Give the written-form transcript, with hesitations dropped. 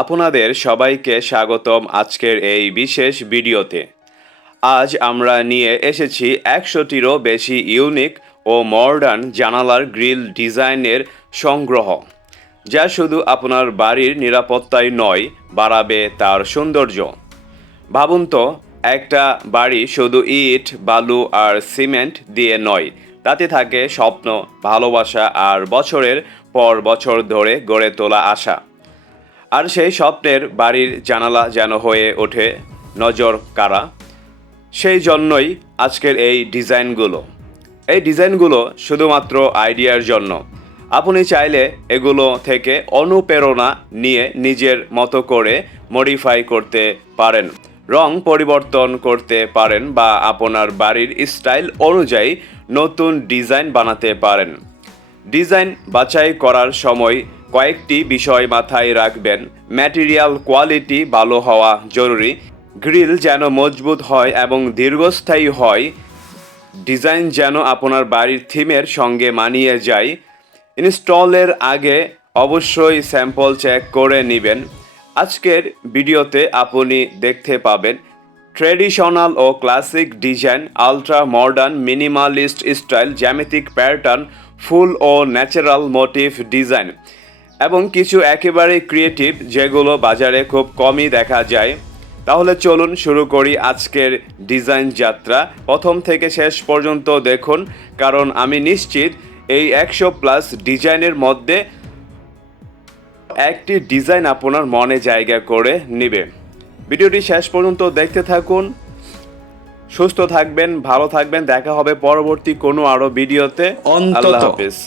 আপনাদের সবাইকে স্বাগতম আজকের এই বিশেষ ভিডিওতে। আজ আমরা নিয়ে এসেছি 100টিরও বেশি ইউনিক ও মডার্ন জানালার গ্রিল ডিজাইনের সংগ্রহ, যা শুধু আপনার বাড়ির নিরাপত্তাই নয়, বাড়াবে তার সৌন্দর্য। ভাবুন তো, একটা বাড়ি শুধু ইট, বালু আর সিমেন্ট দিয়ে নয়, তাতে থাকে স্বপ্ন, ভালোবাসা আর বছরের পর বছর ধরে গড়ে তোলা আশা। আর সেই স্বপ্নের বাড়ির জানালা যেন হয়ে ওঠে নজর কাড়া। সেই জন্যই আজকের এই ডিজাইনগুলো শুধুমাত্র আইডিয়ার জন্য। আপনি চাইলে এগুলো থেকে অনুপ্রেরণা নিয়ে নিজের মতো করে মডিফাই করতে পারেন, রং পরিবর্তন করতে পারেন বা আপনার বাড়ির স্টাইল অনুযায়ী নতুন ডিজাইন বানাতে পারেন। ডিজাইন বাছাই করার সময় কয়েকটি বিষয় মাথায় রাখবেন। ম্যাটেরিয়াল কোয়ালিটি ভালো হওয়া জরুরি, গ্রিল যেন মজবুত হয় এবং দীর্ঘস্থায়ী হয়, ডিজাইন যেন আপনার বাড়ির থিমের সঙ্গে মানিয়ে যায়। ইনস্টলের আগে অবশ্যই স্যাম্পল চেক করে নেবেন। আজকের ভিডিওতে আপনি দেখতে পাবেন ট্রেডিশনাল ও classic design, ultra modern, minimalist style, জ্যামিতিক প্যাটার্ন, ফুল ও ন্যাচারাল মোটিভ ডিজাইন এবং কিছু একেবারে ক্রিয়েটিভ যেগুলো বাজারে খুব কমই দেখা যায়। তাহলে চলুন শুরু করি আজকের ডিজাইন যাত্রা। প্রথম থেকে শেষ পর্যন্ত দেখুন, কারণ আমি নিশ্চিত এই 100+ ডিজাইনের মধ্যে একটি ডিজাইন আপনার মনে জায়গা করে নেবে। ভিডিওটি শেষ পর্যন্ত দেখতে থাকুন। সুস্থ থাকবেন, ভালো থাকবেন, দেখা হবে পরবর্তী কোনো আরো ভিডিওতে। আল্লাহ হাফেজ।